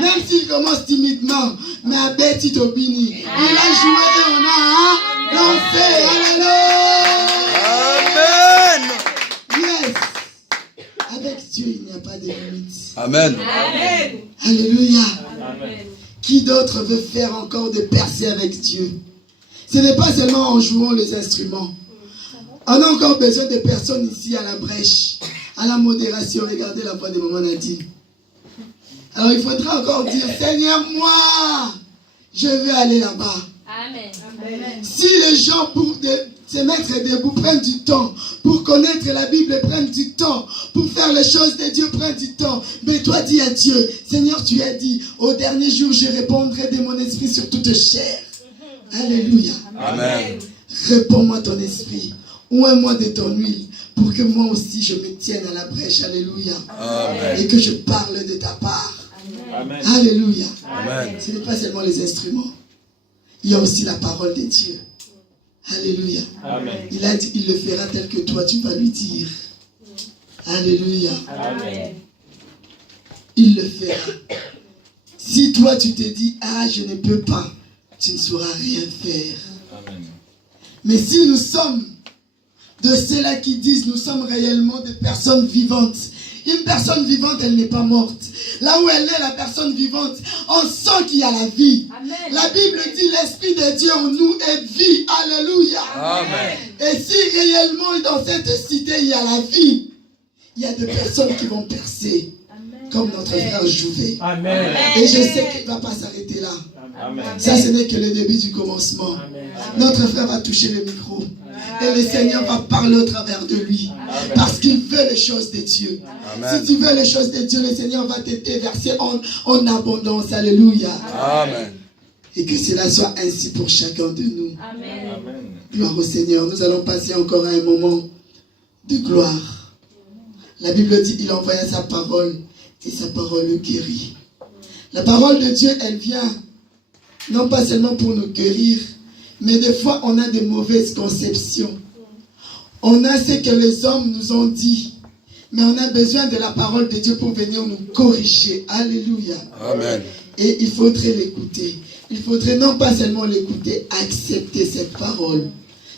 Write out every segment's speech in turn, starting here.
Même s'il commence timidement, mais à Betty Tobini, il a joué et on a dansé. Alléluia. Amen. Yes. Avec Dieu, il n'y a pas de limite. Amen. Amen. Alléluia. Amen. Qui d'autre veut faire encore de percées avec Dieu? Ce n'est pas seulement en jouant les instruments. On a encore besoin de personnes ici à la brèche, à la modération. Regardez la voix de maman Nadine. Alors il faudra encore dire, Seigneur, moi, je veux aller là-bas. Amen. Si les gens pour se mettre debout prennent du temps, pour connaître la Bible prennent du temps, pour faire les choses de Dieu prennent du temps, mais toi dis à Dieu, Seigneur, tu as dit, au dernier jour, je répondrai de mon esprit sur toute chair. Alléluia. Amen. Réponds-moi ton esprit, oins-moi de ton huile, pour que moi aussi je me tienne à la brèche. Alléluia. Amen. Et que je parle de ta part. Amen. Alléluia. Amen. Ce n'est pas seulement les instruments. Il y a aussi la parole de Dieu. Alléluia. Amen. Il a dit, il le fera tel que toi, tu vas lui dire. Alléluia. Amen. Il le fera. Si toi, tu te dis, ah, je ne peux pas, tu ne sauras rien faire. Amen. Mais si nous sommes de ceux-là qui disent, nous sommes réellement des personnes vivantes. Une personne vivante, elle n'est pas morte. Là où elle est, la personne vivante, on sent qu'il y a la vie. Amen. La Bible dit, l'Esprit de Dieu en nous est vie. Alléluia. Amen. Et si réellement dans cette cité, il y a la vie, il y a des personnes qui vont percer. Comme notre frère Jouvet. Amen. Et je sais qu'il ne va pas s'arrêter là. Amen. Ça, ce n'est que le début du commencement. Notre frère va toucher le micro. Et le Seigneur va parler au travers de lui. Parce qu'il veut les choses de Dieu. Amen. Si tu veux les choses de Dieu, le Seigneur va te déverser en abondance. Alléluia. Amen. Et que cela soit ainsi pour chacun de nous. Amen. Gloire au Seigneur. Nous allons passer encore à un moment de gloire. La Bible dit, il envoya sa parole et sa parole guérit. La parole de Dieu, elle vient non pas seulement pour nous guérir, mais des fois on a des mauvaises conceptions. On a ce que les hommes nous ont dit, mais on a besoin de la parole de Dieu pour venir nous corriger. Alléluia. Amen. Et il faudrait l'écouter. Il faudrait non pas seulement l'écouter, accepter cette parole.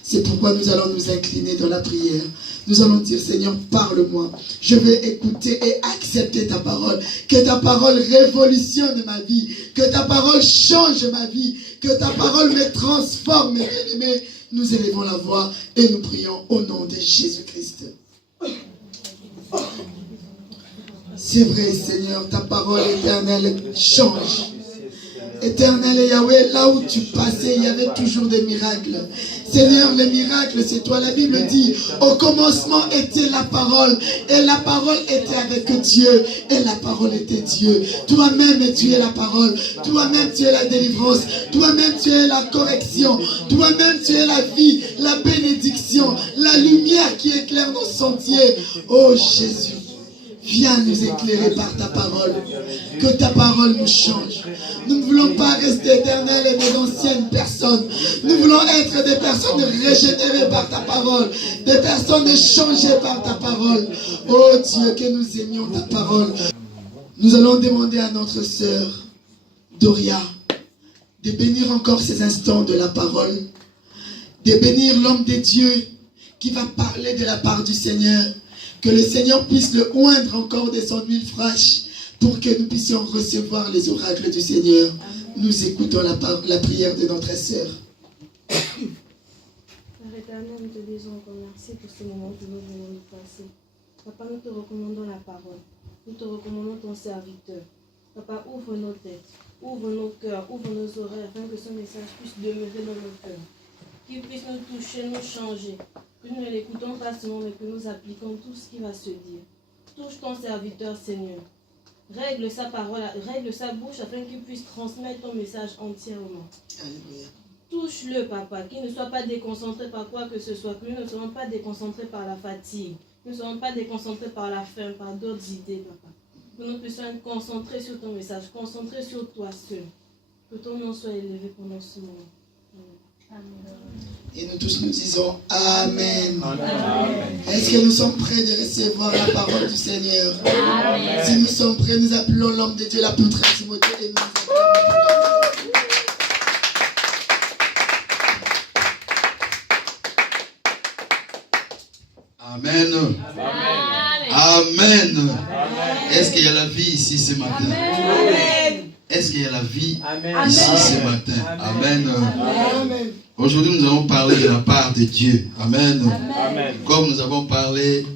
C'est pourquoi nous allons nous incliner dans la prière. Nous allons dire, Seigneur, parle-moi. Je vais écouter et accepter ta parole. Que ta parole révolutionne ma vie. Que ta parole change ma vie. Que ta parole me transforme, mes bien-aimés. Nous élevons la voix et nous prions au nom de Jésus-Christ. C'est vrai, Seigneur, ta parole éternelle change. Éternel Yahweh, là où tu passais, il y avait toujours des miracles. Seigneur, les miracles, c'est toi. La Bible dit, au commencement était la parole, et la parole était avec Dieu, et la parole était Dieu. Toi-même, tu es la parole. Toi-même, tu es la délivrance. Toi-même, tu es la correction. Toi-même, tu es la vie, la bénédiction, la lumière qui éclaire nos sentiers. Oh Jésus. Viens nous éclairer par ta parole. Que ta parole nous change. Nous ne voulons pas rester éternels et des anciennes personnes. Nous voulons être des personnes régénérées par ta parole. Des personnes changées par ta parole. Oh Dieu, que nous aimions ta parole. Nous allons demander à notre sœur Doria de bénir encore ces instants de la parole. De bénir l'homme de Dieu qui va parler de la part du Seigneur. Que le Seigneur puisse le oindre encore de son huile fraîche pour que nous puissions recevoir les oracles du Seigneur. Nous écoutons la prière de notre sœur. Père éternel, nous te disons encore merci pour ce moment que nous venons de passer. Papa, nous te recommandons la parole. Nous te recommandons ton serviteur. Papa, ouvre nos têtes, ouvre nos cœurs, ouvre nos oreilles afin que ce message puisse demeurer dans nos cœurs. Qu'il puisse nous toucher, nous changer. Que nous ne l'écoutons pas seulement, mais que nous appliquons tout ce qui va se dire. Touche ton serviteur, Seigneur. Règle sa parole, règle sa bouche afin qu'il puisse transmettre ton message entièrement. Alléluia. Touche-le, Papa, qu'il ne soit pas déconcentré par quoi que ce soit, que nous ne soyons pas déconcentrés par la fatigue, que nous ne soyons pas déconcentrés par la faim, par d'autres idées, Papa. Que nous puissions être concentrés sur ton message, concentrés sur toi seul. Que ton nom soit élevé pendant ce moment. Et nous tous nous disons Amen. Amen. Est-ce que nous sommes prêts de recevoir la parole du Seigneur? Amen. Si nous sommes prêts, nous appelons l'homme de Dieu, l'apôtre Timothée, et nous Amen. Amen. Amen. Est-ce qu'il y a la vie ici ce matin? Amen. Est-ce qu'il y a la vie Amen. ici ce matin? Amen. Amen. Aujourd'hui, nous allons parler de la part de Dieu. Amen. Amen. Comme nous avons parlé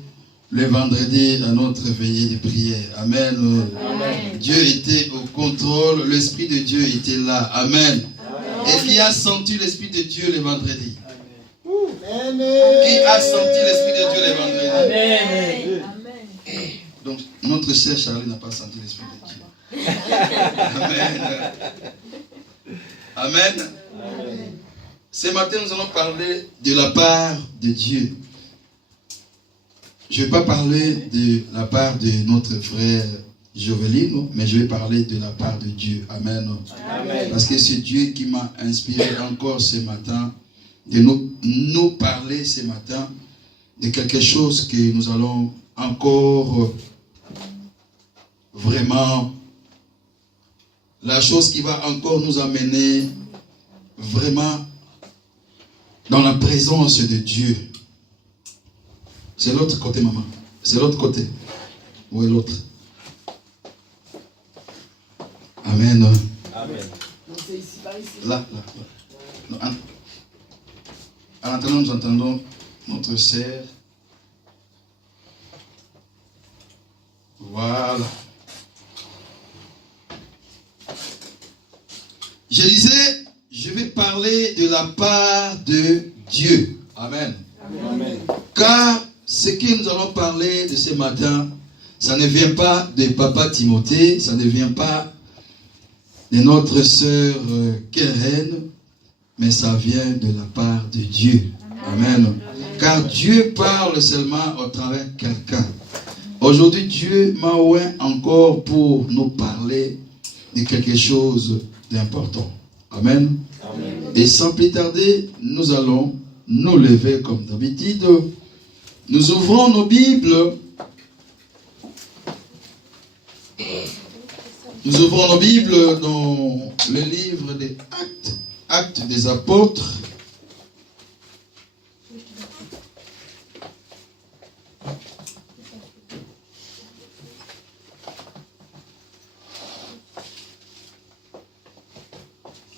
le vendredi à notre veillée de prière. Amen. Amen. Dieu était au contrôle, l'Esprit de Dieu était là. Amen. Et qui a senti l'Esprit de Dieu le vendredi? Qui a senti l'Esprit de Dieu le vendredi? Amen. Donc, notre sœur Charlie n'a pas senti l'Esprit de Dieu. Amen. Amen. Ce matin, nous allons parler de la part de Dieu. Je ne vais pas parler de la part de notre frère Jovelino, mais je vais parler de la part de Dieu. Amen. Amen. Parce que c'est Dieu qui m'a inspiré encore ce matin de nous parler ce matin de quelque chose que nous allons encore vraiment, la chose qui va encore nous amener vraiment dans la présence de Dieu. C'est l'autre côté, maman. C'est l'autre côté. Où est l'autre? Amen. Amen. Là. Non, en attendant, nous entendons notre sœur. Voilà. Je disais, je vais parler de la part de Dieu. Amen. Amen. Car ce que nous allons parler de ce matin, ça ne vient pas de Papa Timothée, ça ne vient pas de notre sœur Keren, mais ça vient de la part de Dieu. Amen. Car Dieu parle seulement au travers de quelqu'un. Aujourd'hui, Dieu m'a oint encore pour nous parler de quelque chose d'important. Amen. Amen. Et sans plus tarder, nous allons nous lever comme d'habitude. Nous ouvrons nos Bibles. Nous ouvrons nos Bibles dans le livre des Actes, Actes des Apôtres.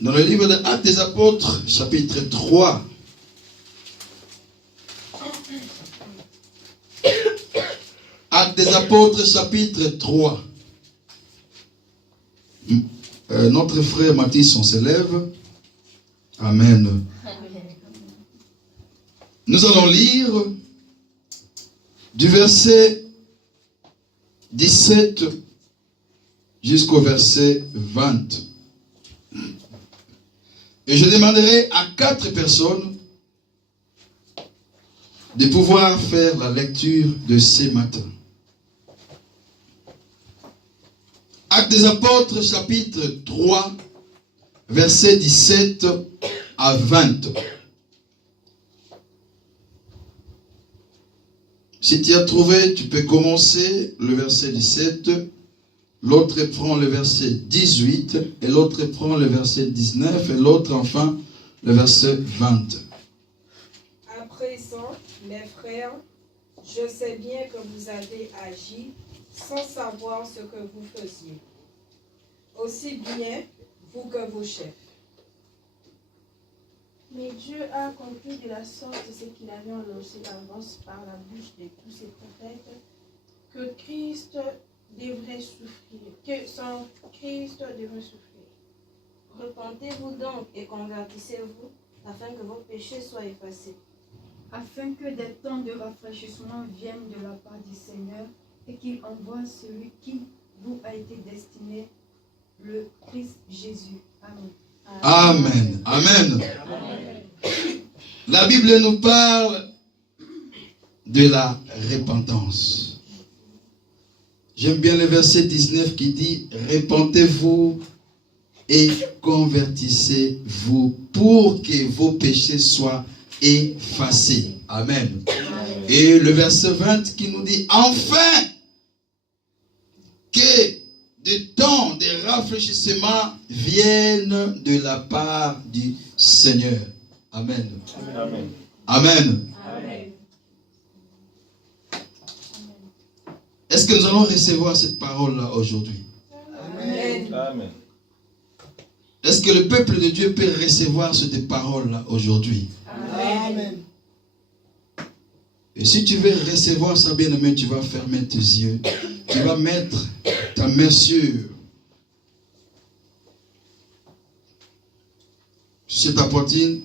Dans le livre des Actes des Apôtres, chapitre 3. Actes des Apôtres, chapitre 3. Notre frère Mathis, on s'élève. Amen. Nous allons lire du verset 17 jusqu'au verset 20. Et je demanderai à 4 personnes de pouvoir faire la lecture de ce matin. Actes des Apôtres, chapitre 3, verset 17 à 20. Si tu as trouvé, tu peux commencer le verset 17. L'autre prend le verset 18, et l'autre prend le verset 19, et l'autre enfin le verset 20. À présent, mes frères, je sais bien que vous avez agi sans savoir ce que vous faisiez, aussi bien vous que vos chefs. Mais Dieu a accompli de la sorte ce qu'il avait annoncé d'avance par la bouche de tous ses prophètes, que Christ devrait souffrir, que son Christ devrait souffrir. Repentez-vous donc et convertissez-vous, afin que vos péchés soient effacés, afin que des temps de rafraîchissement viennent de la part du Seigneur et qu'il envoie celui qui vous a été destiné, le Christ Jésus. Amen. Amen. Amen. La Bible nous parle de la repentance. J'aime bien le verset 19 qui dit « Repentez-vous et convertissez-vous pour que vos péchés soient effacés. Amen. Et le verset 20 qui nous dit, enfin, que des temps de rafraîchissement viennent de la part du Seigneur. Amen. Amen. Amen. Amen. Est-ce que nous allons recevoir cette parole-là aujourd'hui? Amen. Amen. Est-ce que le peuple de Dieu peut recevoir cette parole-là aujourd'hui? Amen. Et si tu veux recevoir ça, bien-aimé, tu vas fermer tes yeux. Tu vas mettre ta main sur ta poitrine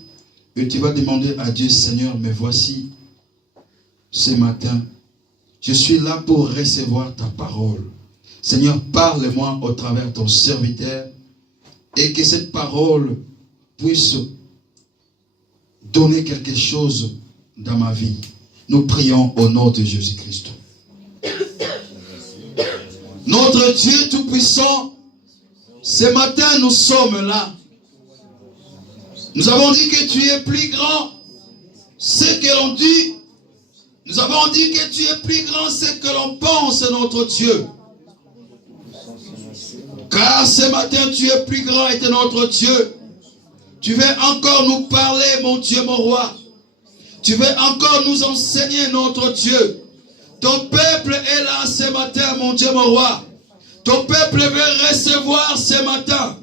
et tu vas demander à Dieu, Seigneur, me voici ce matin. Je suis là pour recevoir ta parole. Seigneur, parle-moi au travers de ton serviteur et que cette parole puisse donner quelque chose dans ma vie. Nous prions au nom de Jésus-Christ. Notre Dieu Tout-Puissant, ce matin nous sommes là. Nous avons dit que tu es plus grand, ce que l'on dit. Nous avons dit que tu es plus grand, ce que l'on pense, notre Dieu. Car ce matin, tu es plus grand et tu es notre Dieu. Tu veux encore nous parler, mon Dieu, mon roi. Tu veux encore nous enseigner, notre Dieu. Ton peuple est là ce matin, mon Dieu, mon roi. Ton peuple veut recevoir ce matin.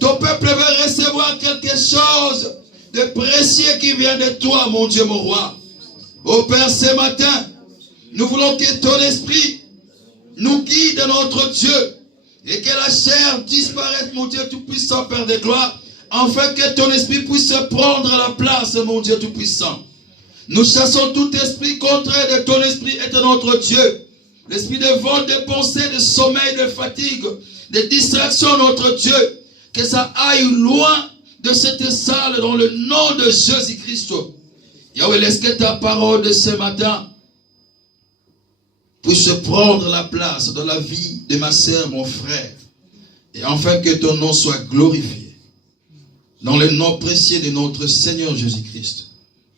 Ton peuple veut recevoir quelque chose de précieux qui vient de toi, mon Dieu, mon roi. Ô Père, ce matin, nous voulons que ton esprit nous guide, notre Dieu, et que la chair disparaisse, mon Dieu Tout-Puissant, Père de gloire, afin que ton esprit puisse prendre la place, mon Dieu Tout-Puissant. Nous chassons tout esprit contraire de ton esprit et de notre Dieu. L'esprit de vol, de pensée, de sommeil, de fatigue, de distraction, notre Dieu. Que ça aille loin de cette salle dans le nom de Jésus-Christ. Yahweh, laisse que ta parole de ce matin puisse prendre la place dans la vie de ma sœur, mon frère. Et enfin que ton nom soit glorifié. Dans le nom précieux de notre Seigneur Jésus-Christ.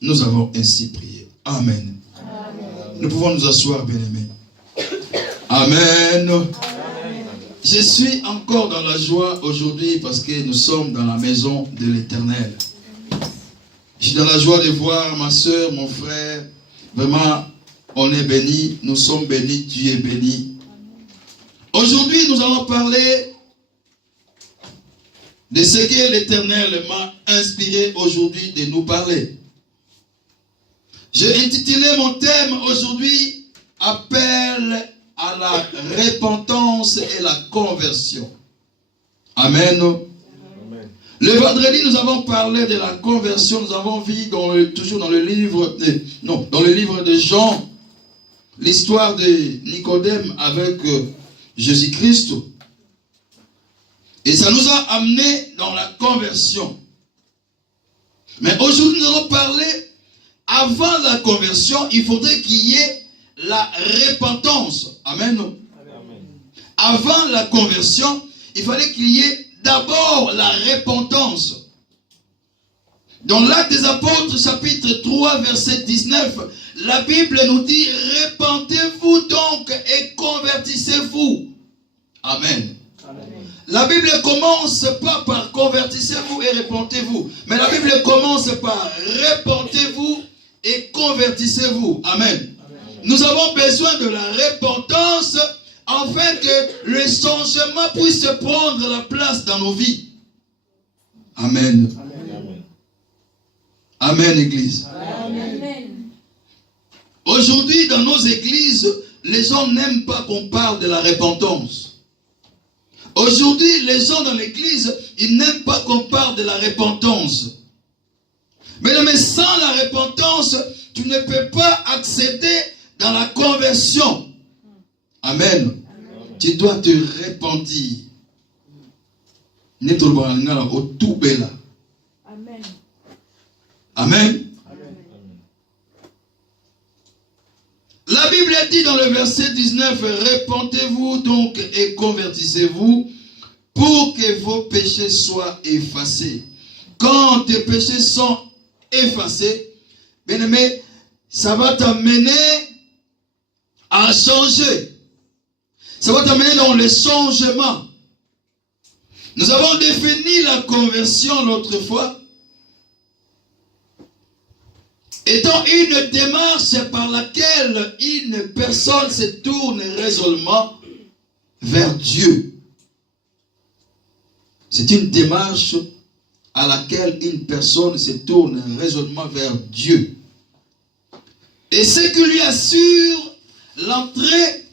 Nous avons ainsi prié. Amen. Amen. Nous pouvons nous asseoir, bien-aimés. Amen. Amen. Je suis encore dans la joie aujourd'hui parce que nous sommes dans la maison de l'Éternel. Je suis dans la joie de voir ma soeur, mon frère. Vraiment, on est bénis. Nous sommes bénis. Tu es béni. Aujourd'hui, nous allons parler de ce que l'Éternel m'a inspiré aujourd'hui de nous parler. J'ai intitulé mon thème aujourd'hui « Appel à la repentance et la conversion ». Amen. Amen. Le vendredi, nous avons parlé de la conversion. Nous avons vu toujours dans le livre de Jean, l'histoire de Nicodème avec Jésus-Christ. Et ça nous a amené dans la conversion. Mais aujourd'hui, nous allons parler, avant la conversion, il faudrait qu'il y ait la repentance. Amen. Amen. Avant la conversion, il fallait qu'il y ait d'abord la repentance. Dans l'Acte des Apôtres, chapitre 3, verset 19, la Bible nous dit « Repentez-vous donc et convertissez-vous. » Amen. Amen. La Bible commence pas par « Convertissez-vous et repentez-vous », mais la Bible commence par « Repentez-vous et convertissez-vous. » Amen. Nous avons besoin de la repentance afin que le changement puisse prendre la place dans nos vies. Amen. Amen, Amen Église. Amen. Aujourd'hui, dans nos églises, les gens n'aiment pas qu'on parle de la repentance. Aujourd'hui, les gens dans l'église, ils n'aiment pas qu'on parle de la repentance. Mais sans la repentance, tu ne peux pas accéder dans la conversion. Amen. Amen. Tu dois te repentir. Amen. Amen. La Bible dit dans le verset 19, repentez-vous donc et convertissez-vous pour que vos péchés soient effacés. Quand tes péchés sont effacés, bien-aimé, ça va t'amener à changer. Ça va t'amener dans le changement. Nous avons défini la conversion l'autre fois étant une démarche par laquelle une personne se tourne résolument vers Dieu. C'est une démarche à laquelle une personne se tourne résolument vers Dieu. Et ce qui lui assure l'entrée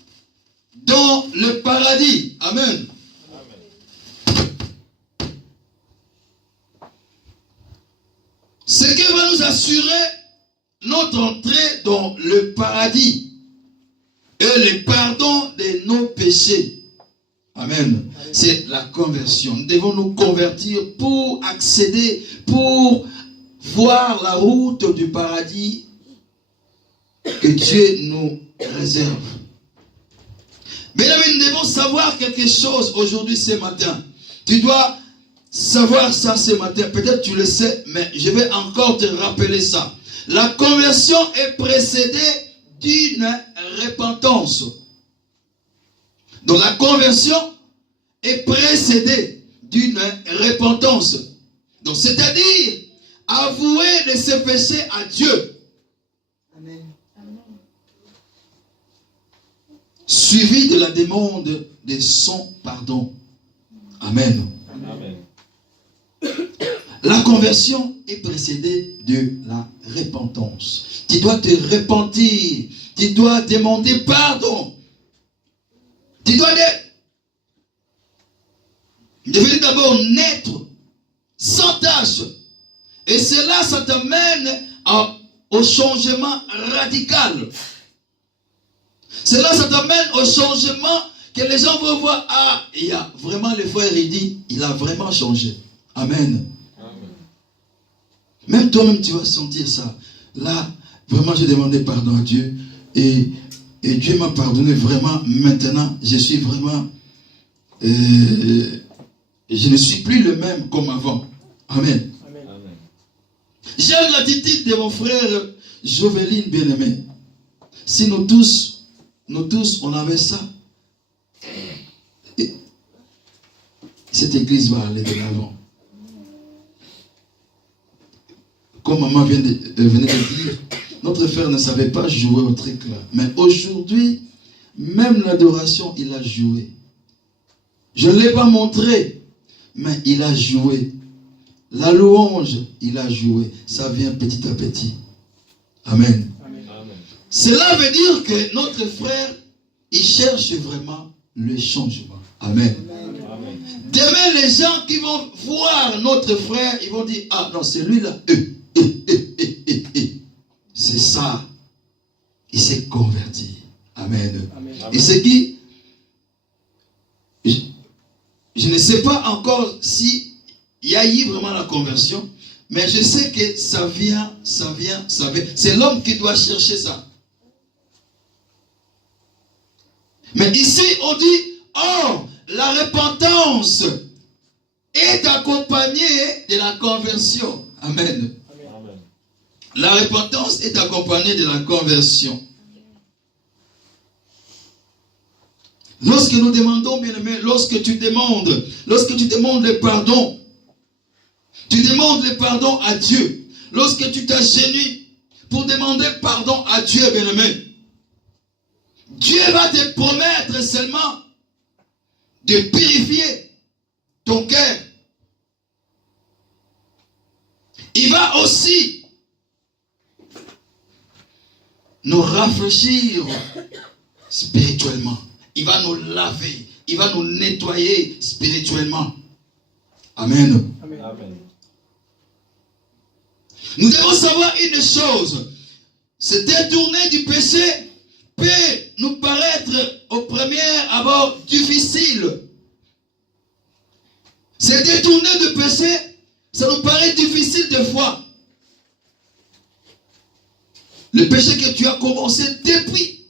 dans le paradis. Amen. Ce qui va nous assurer notre entrée dans le paradis et le pardon de nos péchés. Amen. C'est la conversion. Nous devons nous convertir pour accéder, pour voir la route du paradis que Dieu nous réserve. Mais là, nous devons savoir quelque chose aujourd'hui, ce matin. Tu dois savoir ça ce matin. Peut-être tu le sais, mais je vais encore te rappeler ça. La conversion est précédée d'une repentance. Donc la conversion est précédée d'une repentance. Donc c'est-à-dire avouer de ses péchés à Dieu. Amen. Suivi de la demande de son pardon. Amen. Amen. La conversion est précédée de la repentance. Tu dois te repentir. Tu dois demander pardon. Tu dois devenir d'abord naître, sans tâche. Et cela, ça t'amène au changement radical. Cela, ça t'amène au changement que les gens vont voir. Ah, il y a vraiment le frère, il dit, il a vraiment changé. Amen. Même toi-même, tu vas sentir ça. Là, vraiment, j'ai demandé pardon à Dieu. Et Dieu m'a pardonné vraiment. Maintenant, je suis vraiment... je ne suis plus le même comme avant. Amen. Amen. J'aime l'attitude de mon frère Joveline bien-aimé. Si nous tous, on avait ça, et cette église va aller de l'avant. Comme maman venait de dire, notre frère ne savait pas jouer au truc là. Mais aujourd'hui, même l'adoration, il a joué. Je ne l'ai pas montré, mais il a joué. La louange, il a joué. Ça vient petit à petit. Amen. Amen. Cela veut dire que notre frère, il cherche vraiment le changement. Amen. Amen. Demain, les gens qui vont voir notre frère, ils vont dire, ah non, c'est lui là. C'est ça. Il s'est converti. Amen. Amen. Et ce qui... Je ne sais pas encore si il y a eu vraiment la conversion, mais je sais que ça vient. C'est l'homme qui doit chercher ça. Mais ici, on dit, oh, la repentance est accompagnée de la conversion. Amen. Amen. La repentance est accompagnée de la conversion. Lorsque nous demandons, bien-aimé, lorsque tu demandes le pardon, tu demandes le pardon à Dieu. Lorsque tu t'agenouilles pour demander pardon à Dieu, bien-aimé, Dieu va te promettre seulement de purifier ton cœur. Il va aussi nous rafraîchir spirituellement. Il va nous laver. Il va nous nettoyer spirituellement. Amen. Amen. Nous devons savoir une chose. Se détourner du péché peut nous paraître au premier abord difficile. Se détourner du péché, ça nous paraît difficile des fois. Le péché que tu as commencé depuis,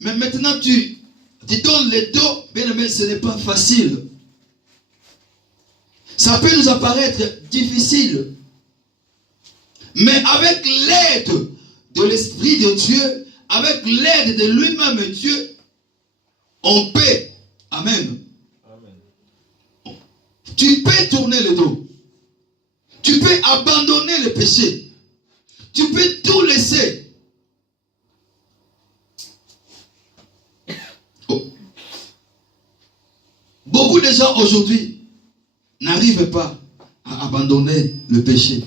mais maintenant tu donnes le dos, bien aimé, ce n'est pas facile. Ça peut nous apparaître difficile. Mais avec l'aide de l'Esprit de Dieu, avec l'aide de lui-même Dieu, on peut. Amen. Amen. Tu peux tourner le dos. Tu peux abandonner le péché. Tu peux tout laisser. Oh. Beaucoup de gens aujourd'hui n'arrivent pas à abandonner le péché.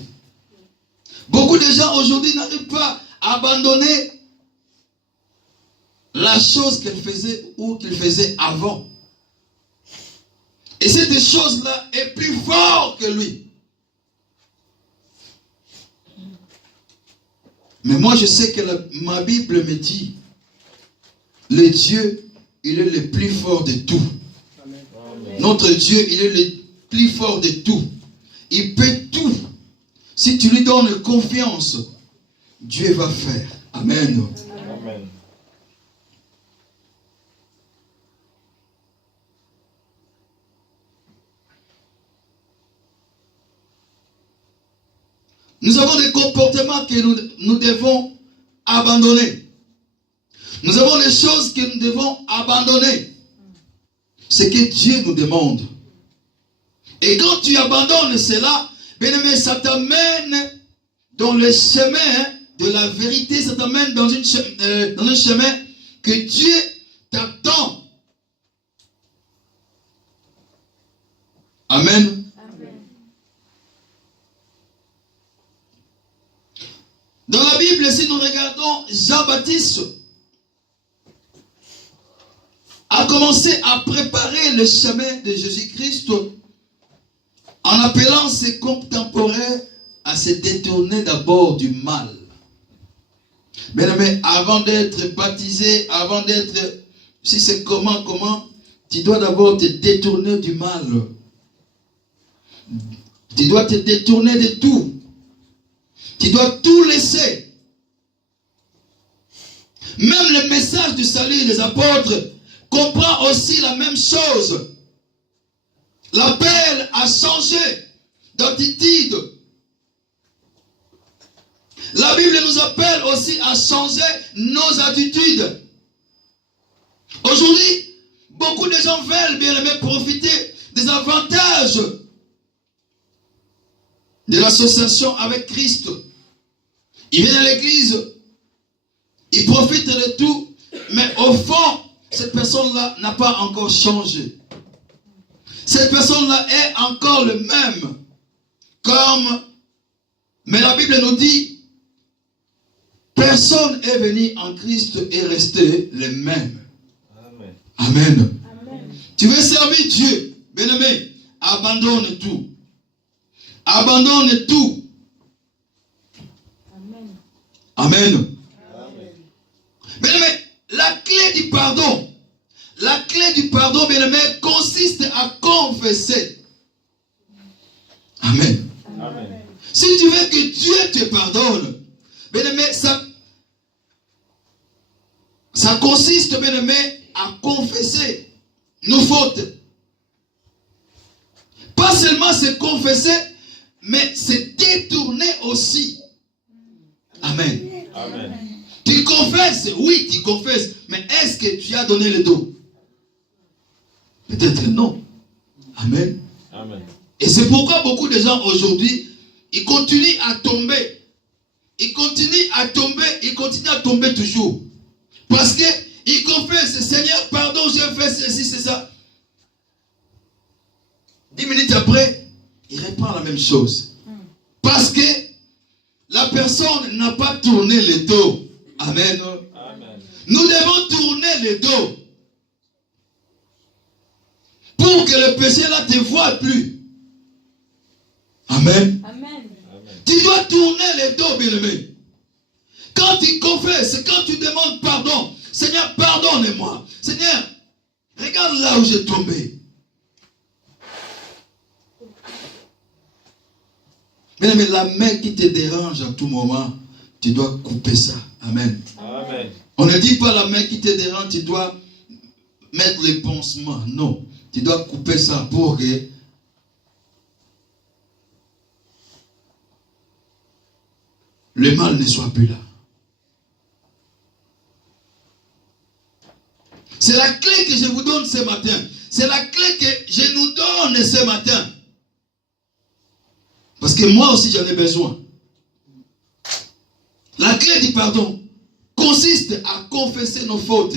Beaucoup de gens aujourd'hui n'arrivent pas à abandonner la chose qu'elle faisait ou qu'il faisait avant. Et cette chose-là est plus forte que lui. Mais moi je sais que ma Bible me dit, le Dieu, il est le plus fort de tout. Amen. Notre Dieu, il est le plus fort de tout. Il peut tout. Si tu lui donnes confiance, Dieu va faire. Amen. Amen. Nous avons des comportements que nous devons abandonner. Nous avons des choses que nous devons abandonner. C'est que Dieu nous demande. Et quand tu abandonnes cela, bien aimé, ça t'amène dans le chemin de la vérité, ça t'amène dans un chemin que Dieu t'attend. Amen. Dans la Bible, si nous regardons, Jean-Baptiste a commencé à préparer le chemin de Jésus-Christ en appelant ses contemporains à se détourner d'abord du mal. Mais avant d'être baptisé, avant d'être, si c'est comment, tu dois d'abord te détourner du mal. Tu dois te détourner de tout. Tu dois tout laisser. Même le message du salut des apôtres comprend aussi la même chose. L'appel a changé d'attitude. La Bible nous appelle aussi à changer nos attitudes. Aujourd'hui, beaucoup de gens veulent bien aimer profiter des avantages de l'association avec Christ. Ils viennent à l'église, ils profitent de tout, mais au fond, cette personne-là n'a pas encore changé. Cette personne-là est encore le même. Mais la Bible nous dit, personne est venu en Christ et resté le même. Amen. Amen. Amen. Tu veux servir Dieu, bien-aimé, abandonne tout. Abandonne tout. Amen. Amen. Amen. Bien-aimé, la clé du pardon, bien-aimé, consiste à confesser. Amen. Amen. Si tu veux que Dieu te pardonne, bien-aimé, ça consiste, bien-aimé, à confesser nos fautes. Pas seulement se confesser, mais se détourner aussi. Amen. Amen. Tu confesses, oui, tu confesses, mais est-ce que tu as donné le dos? Peut-être non. Amen. Amen. Et c'est pourquoi beaucoup de gens aujourd'hui, ils continuent à tomber. Ils continuent à tomber toujours. Parce qu'ils confessent, Seigneur, pardon, j'ai fait ceci, c'est ça. 10 minutes après, il reprend la même chose. Parce que la personne n'a pas tourné le dos. Amen. Amen. Nous devons tourner le dos. Pour que le péché là ne te voie plus. Amen. Amen. Tu dois tourner le dos, bien-aimé. Quand tu confesses, quand tu demandes pardon, Seigneur, pardonne-moi. Seigneur, regarde là où j'ai tombé. Bien-aimé, la main qui te dérange à tout moment, tu dois couper ça. Amen. Amen. On ne dit pas la main qui te dérange, tu dois mettre les pansements. Non. Tu dois couper ça pour que le mal ne soit plus là. C'est la clé que je vous donne ce matin. C'est la clé que je nous donne ce matin. Parce que moi aussi j'en ai besoin. La clé du pardon consiste à confesser nos fautes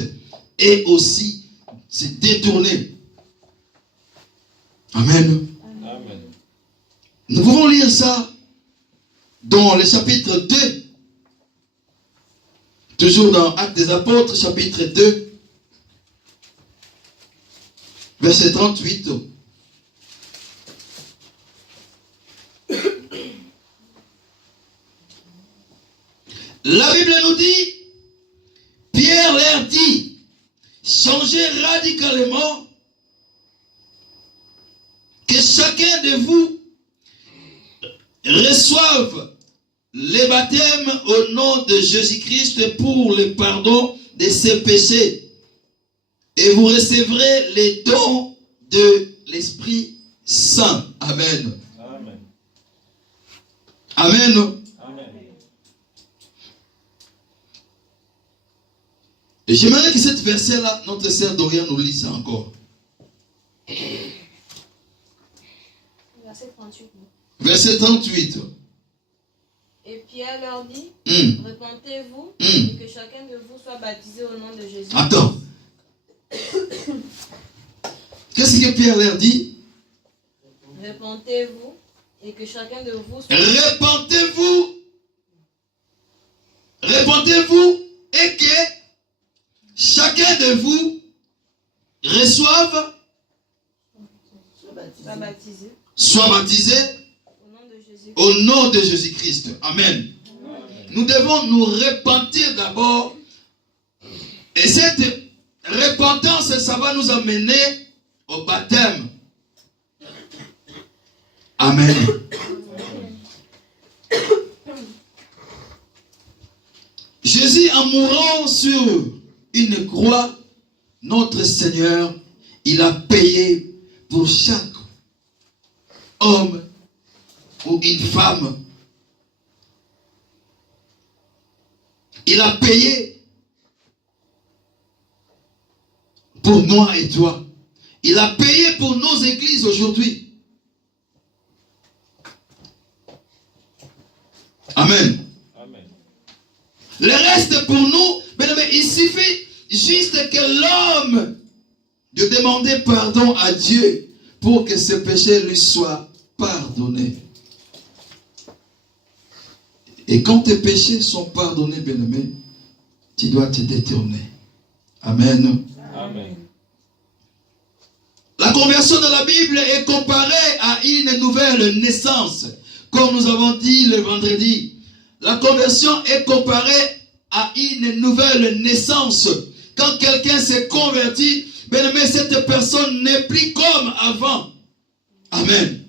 et aussi se détourner. Amen. Amen. Nous pouvons lire ça dans le chapitre 2. Toujours dans Actes des Apôtres, chapitre 2, verset 38. La Bible nous dit, Pierre leur dit, changez radicalement, que chacun de vous reçoive le baptême au nom de Jésus-Christ pour le pardon de ses péchés, et vous recevrez les dons de l'Esprit Saint. Amen. Amen. Amen. Amen. Et j'aimerais que cette verset-là, notre sœur Dorian nous lise ça encore. Verset 38. Verset 38. Et Pierre leur dit, repentez-vous et que chacun de vous soit baptisé au nom de Jésus. Attends. Qu'est-ce que Pierre leur dit? Repentez-vous et que chacun de vous soit... Repentez-vous. Repentez-vous et que chacun de vous reçoive, soit baptisé au nom de Jésus-Christ. Amen. Nous devons nous repentir d'abord. Et cette repentance, ça va nous amener au baptême. Amen. Jésus, en mourant sur une croix, notre Seigneur, il a payé pour chaque homme ou une femme. Il a payé pour moi et toi. Il a payé pour nos églises aujourd'hui. Amen. Amen. Le reste pour nous, mais il suffit juste que l'homme de demander pardon à Dieu pour que ses péchés lui soient pardonnés. Et quand tes péchés sont pardonnés, bien-aimé, tu dois te détourner. Amen. Amen. La conversion de la Bible est comparée à une nouvelle naissance. Comme nous avons dit le vendredi, la conversion est comparée à une nouvelle naissance. Quand quelqu'un s'est converti, bien-aimé, cette personne n'est plus comme avant. Amen.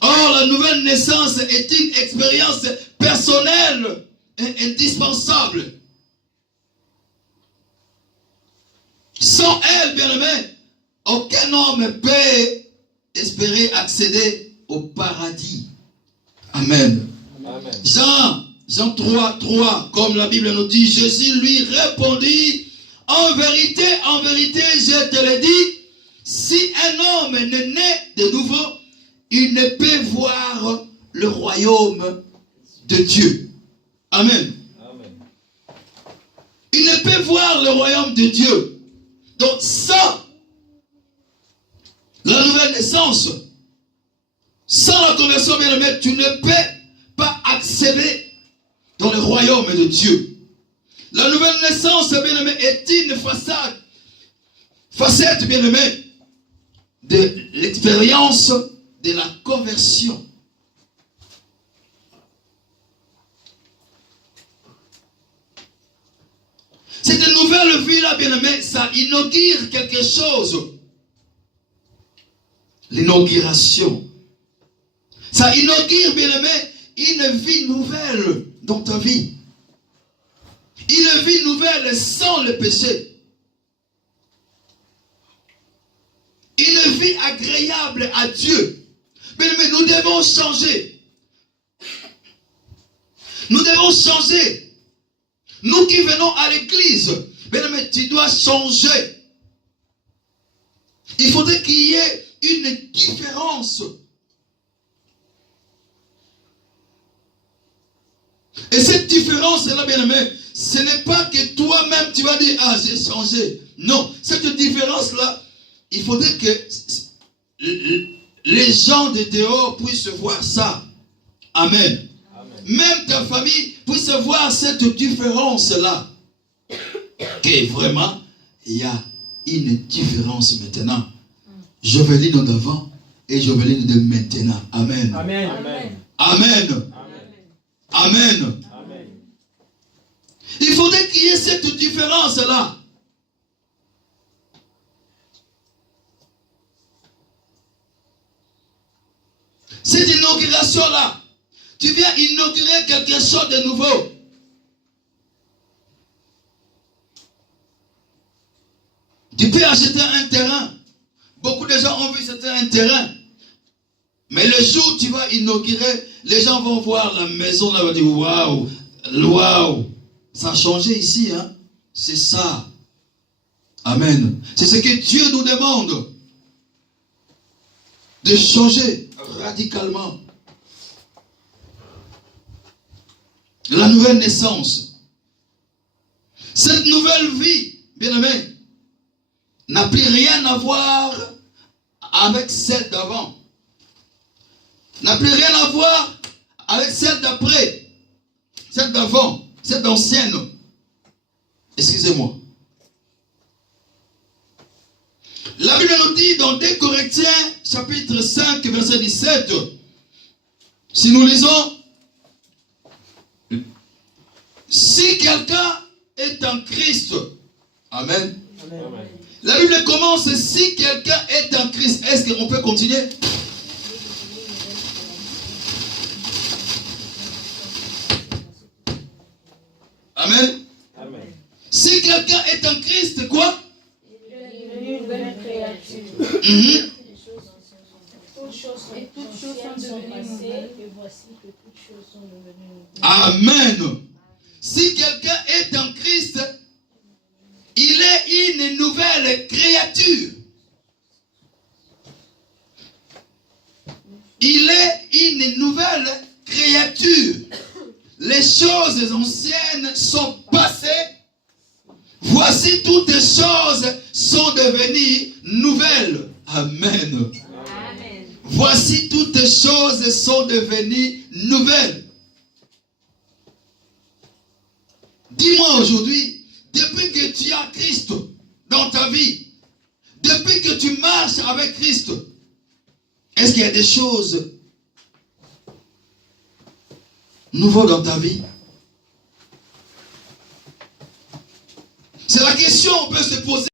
Or, la nouvelle naissance est une expérience personnelle et indispensable. Sans elle, bien-aimé, aucun homme peut espérer accéder au paradis. Amen. Amen. Jean 3, 3, comme la Bible nous dit, Jésus lui répondit, en vérité, je te le dis, si un homme n'est né de nouveau, il ne peut voir le royaume de Dieu. Amen. Amen. Il ne peut voir le royaume de Dieu. Donc sans la nouvelle naissance, sans la conversion, bien-aimé, tu ne peux pas accéder dans le royaume de Dieu. La nouvelle naissance, bien-aimé, est une facette, bien-aimé, de l'expérience de la conversion. Cette nouvelle vie-là, bien-aimé, ça inaugure quelque chose. L'inauguration. Ça inaugure, bien-aimé, une vie nouvelle dans ta vie. Une vie nouvelle sans le péché. Une vie agréable à Dieu. Mais nous devons changer. Nous devons changer. Nous qui venons à l'église, bien-aimé, tu dois changer. Il faudrait qu'il y ait une différence. Et cette différence-là, bien-aimé, ce n'est pas que toi-même tu vas dire, ah, j'ai changé. Non, cette différence-là, il faudrait que les gens de dehors puissent voir ça. Amen. Amen. Même ta famille puisse voir cette différence-là. Que vraiment, il y a une différence maintenant. Jovéline d'avant et Jovéline de maintenant. Amen. Amen. Amen. Amen. Amen. Amen. Il faudrait qu'il y ait cette différence-là. Cette inauguration-là, tu viens inaugurer quelque chose de nouveau. Tu peux acheter un terrain. Beaucoup de gens ont vu c'était un terrain. Mais le jour où tu vas inaugurer, les gens vont voir la maison là, vont dire waouh, waouh, ça a changé ici, hein. C'est ça. Amen. C'est ce que Dieu nous demande. De changer radicalement. La nouvelle naissance. Cette nouvelle vie, bien-aimé, n'a plus rien à voir avec celle d'avant. N'a plus rien à voir avec celle d'après. Celle d'avant. Celle d'ancienne. Excusez-moi. La Bible nous dit dans 2 Corinthiens, chapitre 5, verset 17, si nous lisons, si quelqu'un est en Christ, Amen. Amen. La Bible commence, si quelqu'un est en Christ, est-ce qu'on peut continuer? Amen. Amen. Si quelqu'un est en Christ, quoi? Une nouvelle créature. Toutes choses sont passées et voici que toutes choses sont devenues nouvelles. Amen. Si quelqu'un est en Christ, il est une nouvelle créature. Il est une nouvelle créature. Les choses anciennes sont passées. Voici toutes choses sont devenues nouvelles. Amen. Amen. Voici toutes choses sont devenues nouvelles. Dis-moi aujourd'hui, depuis que tu as Christ dans ta vie, depuis que tu marches avec Christ, est-ce qu'il y a des choses nouvelles dans ta vie? C'est la question qu'on peut se poser.